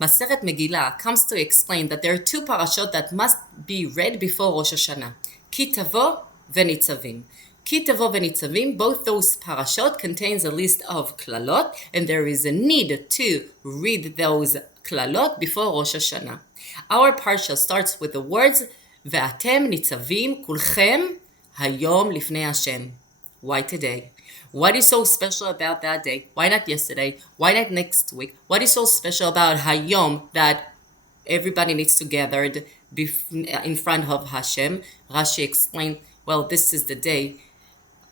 Maseret Megillah comes to explain that there are two parashot that must be read before Rosh Hashanah. Ki Tavo v'Nitzavim. Ki Tavo v'Nitzavim, both those parashot contains a list of klalot, and there is a need to read those klalot before Rosh Hashanah. Our parsha starts with the words Ve'atem nitzavim kulchem hayom lifnei Hashem. Why today? What is so special about that day? Why not yesterday? Why not next week? What is so special about Hayom that everybody needs to gather in front of Hashem? Rashi explained, well, this is the day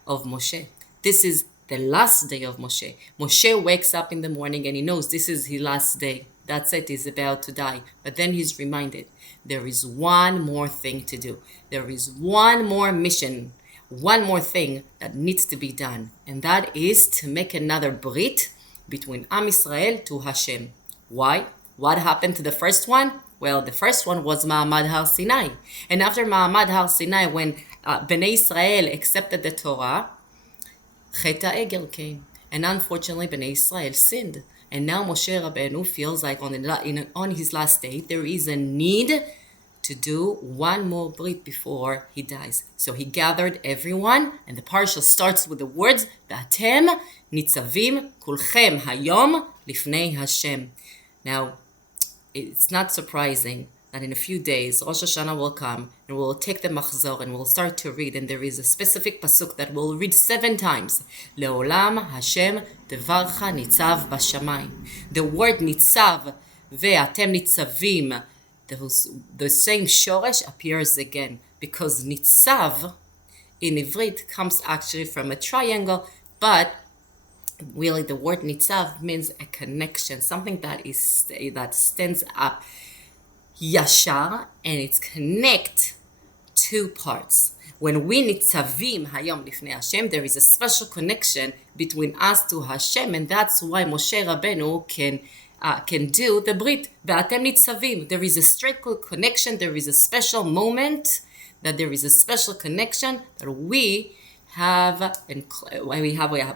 of Moshe. This is the last day of Moshe. Moshe wakes up in the morning and he knows this is his last day. That's it, he's about to die. But then he's reminded, there is one more thing to do. There is one more mission, one more thing that needs to be done. And that is to make another brit between Am Yisrael to Hashem. Why? What happened to the first one? Well, the first one was Ma'amad Har Sinai. And after Ma'amad Har Sinai, when Bnei Israel accepted the Torah, Chet HaEgel came. And unfortunately, Bnei Israel sinned. And now Moshe Rabbeinu feels like on his last day, there is a need to do one more brit before he dies. So he gathered everyone, and the parsha starts with the words, V'atem nitzavim kulchem hayom lifnei Hashem. Now, it's not surprising that in a few days, Rosh Hashanah will come, and we'll take the machzor, and we'll start to read, and there is a specific pasuk that we'll read 7 times. Le'olam Hashem devarcha nitzav bashamayim. The word nitzav, ve'atem nitzavim, the same shoresh appears again, because nitzav in Ivrit comes actually from a triangle, but really the word nitzav means a connection, something that stands up yashar, and it's connect 2 parts. When we nitzavim hayom lifnei Hashem, there is a special connection between us to Hashem, and that's why Moshe Rabbeinu can do the brit. Ve'atem nitzavim. There is a straight connection. There is a special moment that there is a special connection that we have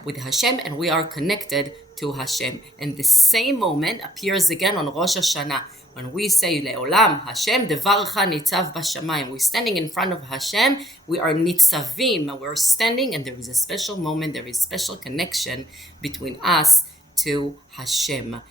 with Hashem, and we are connected to Hashem. And the same moment appears again on Rosh Hashanah when we say Le'olam Hashem devarcha nitzav bashamayim. We're standing in front of Hashem. We are nitzavim. We're standing, and there is a special moment. There is special connection between us to Hashem.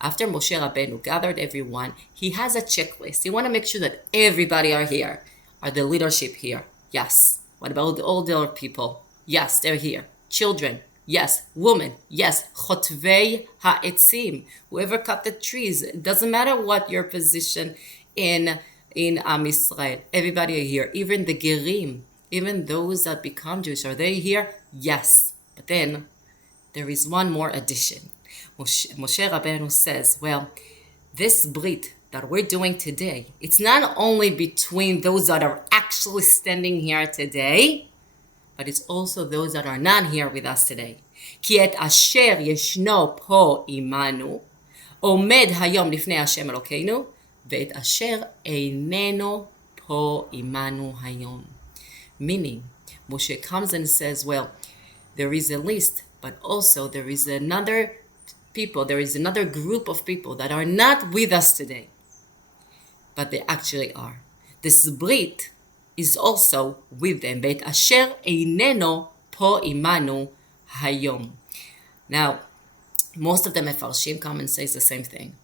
After Moshe Rabbeinu gathered everyone, he has a checklist. He want to make sure that everybody are here. Are the leadership here? Yes. What about the older people? Yes, they're here. Children? Yes. Women? Yes. Chotvei ha'etzim. Whoever cut the trees. It doesn't matter what your position in Am Yisrael. Everybody are here. Even the gerim. Even those that become Jewish. Are they here? Yes. But then there is one more addition. Moshe Rabbeinu says, well, this brit that we're doing today, it's not only between those that are actually standing here today, but it's also those that are not here with us today. Ki et asher yeshno po imanu, omed hayom lifnei Hashem Elokeinu, ve'et asher eineno po imanu hayom. Meaning, Moshe comes and says, well, there is a list, but also there is another group of people that are not with us today, but they actually are. This brit is also with them. Beit asher eineno po imanu hayom. Now, most of the mefarshim come and says the same thing.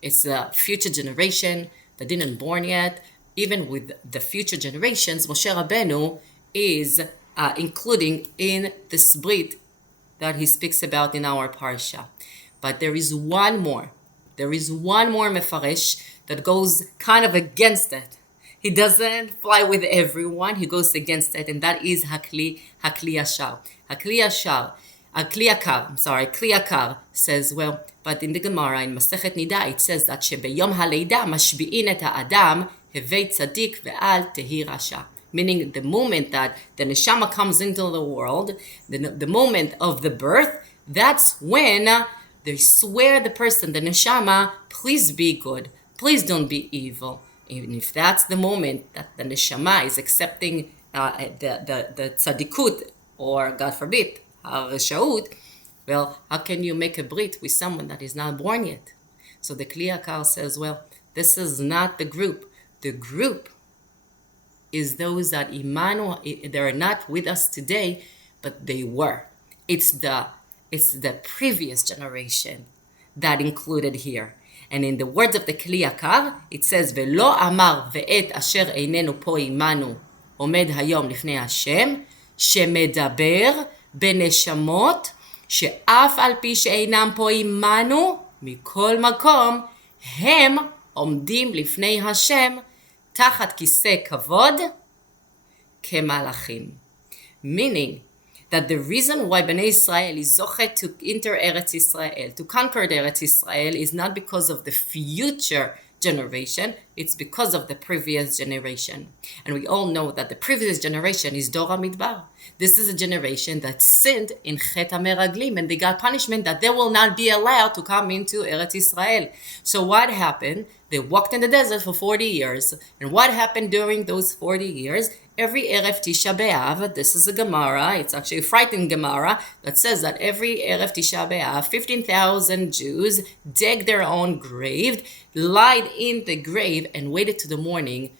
It's a future generation that didn't born yet. Even with the future generations, Moshe Rabbeinu is including in this brit that he speaks about in our parsha. But there is one more. There is one more mefaresh that goes kind of against it. He doesn't fly with everyone. He goes against it, and that is Kli Yakar says, well, but in the Gemara, in Masechet Nida, it says that Shebeyom Haleida mashbi'in et ha'adam hevei tzadik ve'al tehi rasha. Meaning the moment that the neshama comes into the world, the moment of the birth, that's when they swear the person, the neshama, please be good. Please don't be evil. Even if that's the moment that the neshama is accepting the tzadikut, or God forbid, reshaut, well, how can you make a brit with someone that is not born yet? So the Kli Yakar says, well, this is not the group. The group is those that imanu, they're not with us today, but they were. It's the previous generation that included here. And in the words of the Kli Yakar, it says, ולא אמר ועת אשר איננו פה עמנו עומד היום לפני השם, שמדבר בנשמות, שאף על פי שאינם פה עמנו, מכל מקום, הם עומדים לפני השם, תחת כיסא כבוד, כמלאכים. Meaning, that the reason why Bnei Israel is zochet to enter Eretz Israel, to conquer Eretz Israel, is not because of the future generation, it's because of the previous generation. And we all know that the previous generation is Dor HaMidbar. This is a generation that sinned in Chet HaMeraglim, and they got punishment that they will not be allowed to come into Eretz Israel. So what happened? They walked in the desert for 40 years. And what happened during those 40 years? Every Erev Tisha B'Av, this is a Gemara, it's actually a frightening Gemara, that says that every Erev Tisha B'Av, 15,000 Jews dug their own grave, lied in the grave, and waited to the morning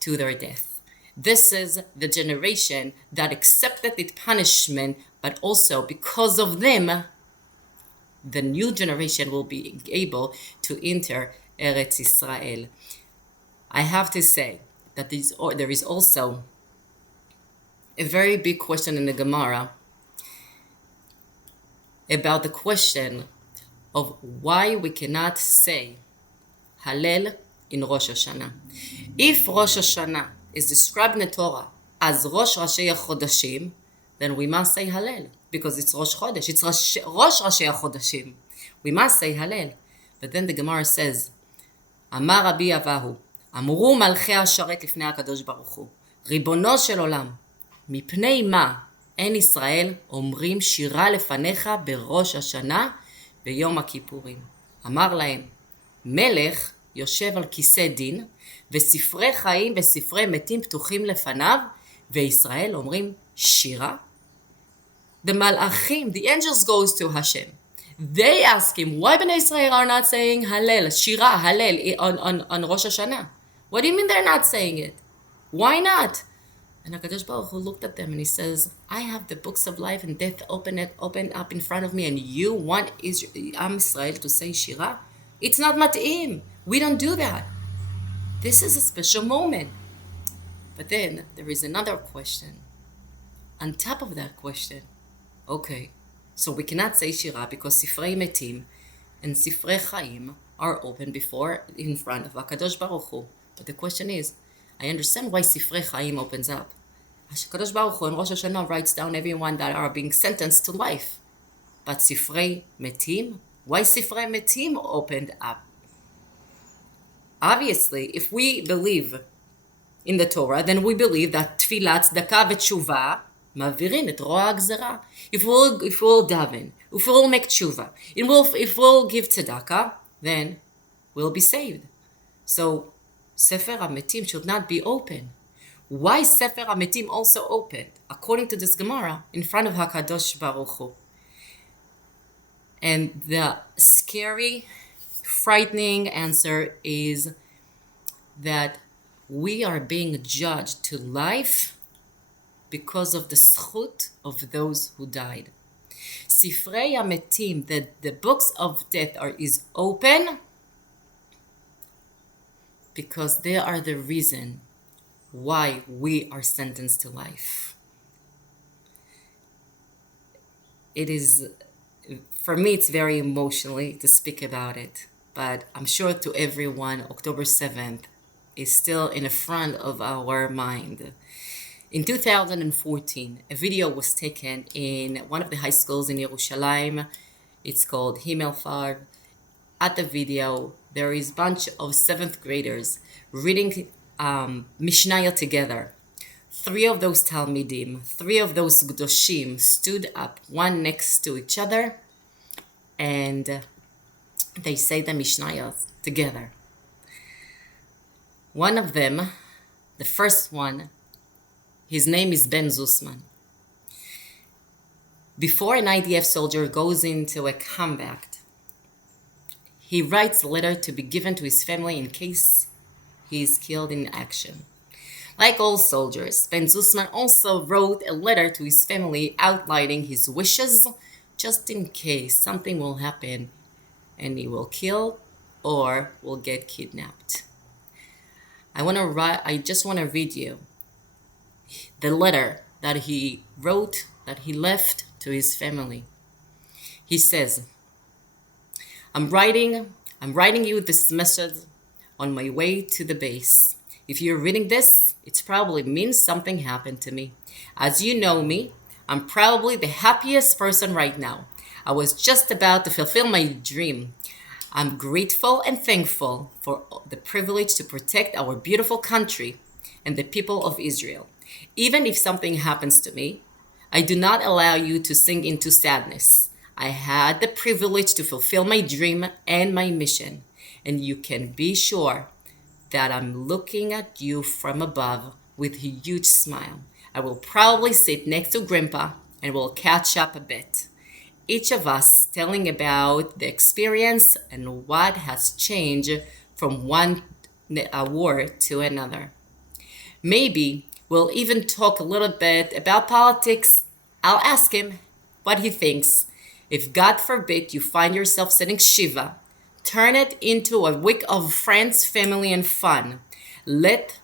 to their death. This is the generation that accepted the punishment, but also because of them, the new generation will be able to enter Eretz Israel. I have to say that there is also a very big question in the Gemara about the question of why we cannot say Hallel in Rosh Hashanah. If Rosh Hashanah is described in the Torah as Rosh Rashi HaChodashim, then we must say Hallel, because it's Rosh Chodesh, it's Rosh Rashi HaChodashim. We must say Hallel. But then the Gemara says, Amar Rabbi Avahu, אמרו מלכי השרת לפני הקדוש ברוך הוא, ריבונו של עולם, מפני מה אין ישראל אומרים שירה לפניך בראש השנה ביום הכיפורים? אמר להם, מלך יושב על כיסא דין, וספרי חיים וספרי מתים פתוחים לפניו, וישראל אומרים שירה? The מלאכים, the angels goes to Hashem. They ask him, why Bnei Israel are not saying Hallel, Shira, Hallel on Rosh Hashanah? What do you mean they're not saying it? Why not? And HaKadosh Baruch Hu looked at them and he says, I have the books of life and death open up in front of me, and you want Am Israel to say Shira? It's not mat'im. We don't do that. This is a special moment. But then there is another question. On top of that question, okay, so we cannot say Shira because Sifrei Metim and Sifrei Chaim are open in front of HaKadosh Baruch Hu. But the question is, I understand why Sifrei Chaim opens up. HaKadosh Baruch Hu in Rosh Hashanah writes down everyone that are being sentenced to life. But Sifrei Metim? Why Sifrei Metim opened up? Obviously, if we believe in the Torah, then we believe that Tfilat, Tzedakah, v'Tshuvah מעבירים את רוע הגזרה. If we'll daven, if we'll make tshuva, if we'll give tzedakah, then we'll be saved. So Sefer HaMetim should not be open. Why Sefer HaMetim also opened, according to this Gemara, in front of HaKadosh Baruch Hu? And the scary, frightening answer is that we are being judged to life because of the zchut of those who died. Sifrei HaMetim, the books of death is open because they are the reason why we are sentenced to life. It is, for me, it's very emotionally to speak about it, but I'm sure to everyone, October 7th is still in the front of our mind. In 2014, a video was taken in one of the high schools in Yerushalayim. It's called Himmelfarb. At the video, there is a bunch of 7th graders reading Mishnayot together. 3 of those Talmidim, 3 of those Gdoshim stood up, one next to each other, and they say the Mishnayot together. One of them, the first one, his name is Ben Zusman. Before an IDF soldier goes into a combat, He writes a letter to be given to his family in case he is killed in action. Like all soldiers, Ben Zussman also wrote a letter to his family outlining his wishes just in case something will happen and he will kill or will get kidnapped. I just want to read you the letter that he wrote, that he left to his family. He says, I'm writing you this message on my way to the base. If you're reading this, it probably means something happened to me. As you know me, I'm probably the happiest person right now. I was just about to fulfill my dream. I'm grateful and thankful for the privilege to protect our beautiful country and the people of Israel. Even if something happens to me, I do not allow you to sink into sadness. I had the privilege to fulfill my dream and my mission, and you can be sure that I'm looking at you from above with a huge smile. I will probably sit next to Grandpa and we'll catch up a bit. Each of us telling about the experience and what has changed from one war to another. Maybe we'll even talk a little bit about politics. I'll ask him what he thinks. If God forbid you find yourself sitting Shiva, turn it into a week of friends, family, and fun. Let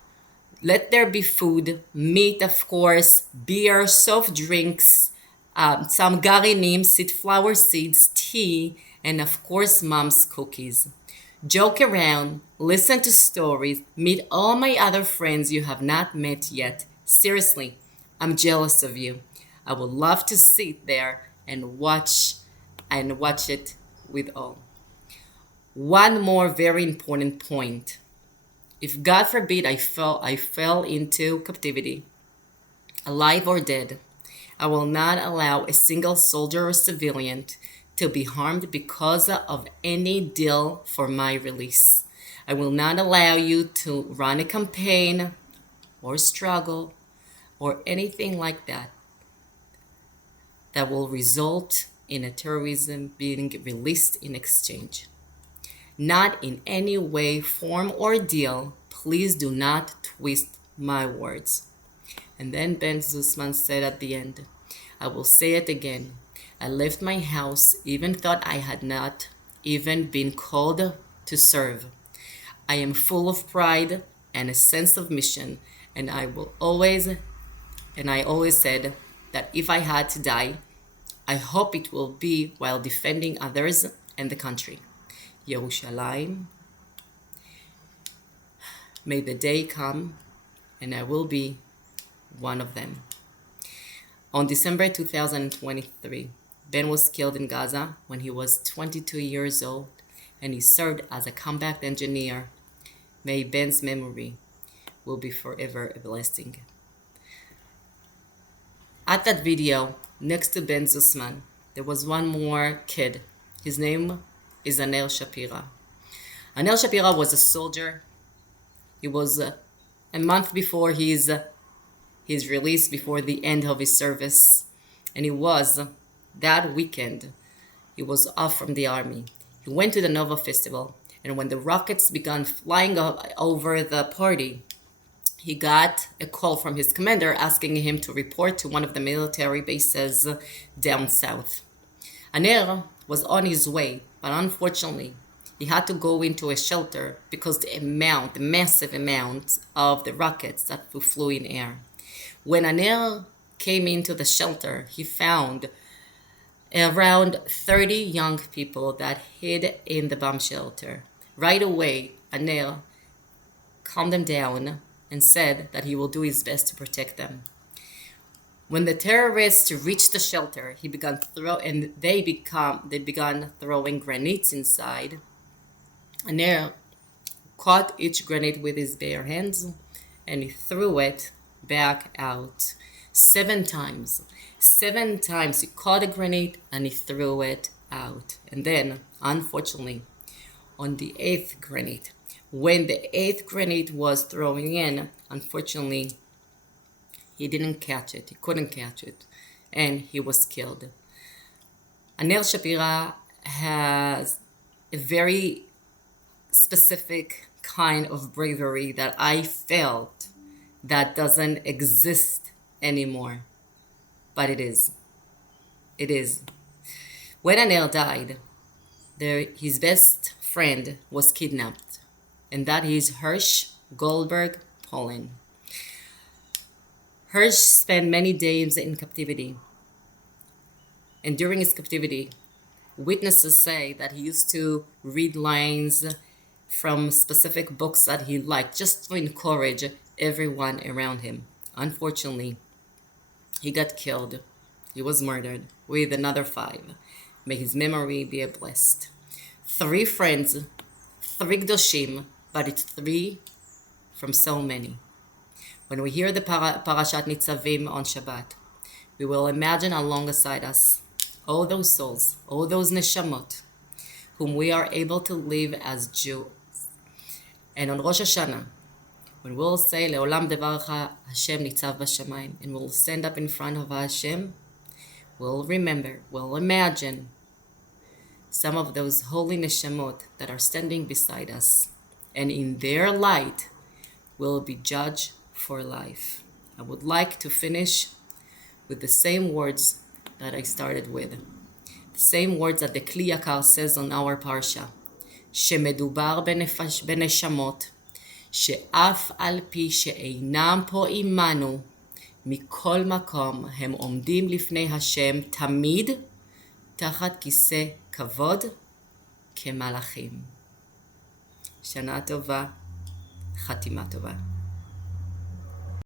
there be food, meat, of course, beer, soft drinks, some garinim, seed flower seeds, tea, and of course, mom's cookies. Joke around, listen to stories, meet all my other friends you have not met yet. Seriously, I'm jealous of you. I would love to sit there and watch it with all. One more very important point. If God forbid I fell into captivity, alive or dead, I will not allow a single soldier or civilian to be harmed because of any deal for my release. I will not allow you to run a campaign or struggle or anything like that will result in a terrorism being released in exchange. Not in any way, form, or deal. Please do not twist my words. And then Ben Zussman said at the end, I will say it again. I left my house, even thought I had not even been called to serve. I am full of pride and a sense of mission, and I always said that if I had to die, I hope it will be while defending others and the country. Yerushalayim. May the day come and I will be one of them. On December 2023, Ben was killed in Gaza when he was 22 years old and he served as a combat engineer. May Ben's memory will be forever a blessing. At that video, next to Ben Zussman, there was one more kid. His name is Anel Shapira. Anel Shapira was a soldier. He was a month before his release, before the end of his service. And that weekend, he was off from the army. He went to the Nova Festival. And when the rockets began flying over the party, he got a call from his commander asking him to report to one of the military bases down south. Anel was on his way, but unfortunately, he had to go into a shelter because the massive amount of the rockets that flew in air. When Anel came into the shelter, he found around 30 young people that hid in the bomb shelter. Right away, Anel calmed them down and said that he will do his best to protect them. When the terrorists reached the shelter, they began throwing grenades inside. Anel caught each grenade with his bare hands and he threw it back out 7 times. 7 times he caught a grenade and he threw it out. And then, unfortunately, on the 8th grenade, when the 8th grenade was throwing in, unfortunately, he didn't catch it. He couldn't catch it. And he was killed. Anel Shapira a very specific kind of bravery that I felt that doesn't exist anymore. But it is. It is. When Anel died, his best friend was kidnapped, and that is Hirsch Goldberg Poland. Hirsch spent many days in captivity, and during his captivity, witnesses say that he used to read lines from specific books that he liked just to encourage everyone around him. Unfortunately, he got killed. He was murdered with another 5. May his memory be blessed. 3 friends, 3 Gdoshim, but it's 3 from so many. When we hear the Parashat Nitzavim on Shabbat, we will imagine alongside us all those souls, all those neshamot, whom we are able to live as Jews. And on Rosh Hashanah, when we'll say, Le'olam devarcha Hashem nitzav b'shamayim, and we'll stand up in front of Hashem, we'll remember, we'll imagine some of those holy neshamot that are standing beside us, and in their light, we'll be judged for life. I would like to finish with the same words that I started with. The same words that the Kli Yakar says on our parsha. שמדובר בנשמות, שאף על פי שאינם פה עמנו, מכל מקום הם עומדים לפני השם תמיד, תחת כיסא כבוד כמלאכים. שנה טובה, חתימה טובה.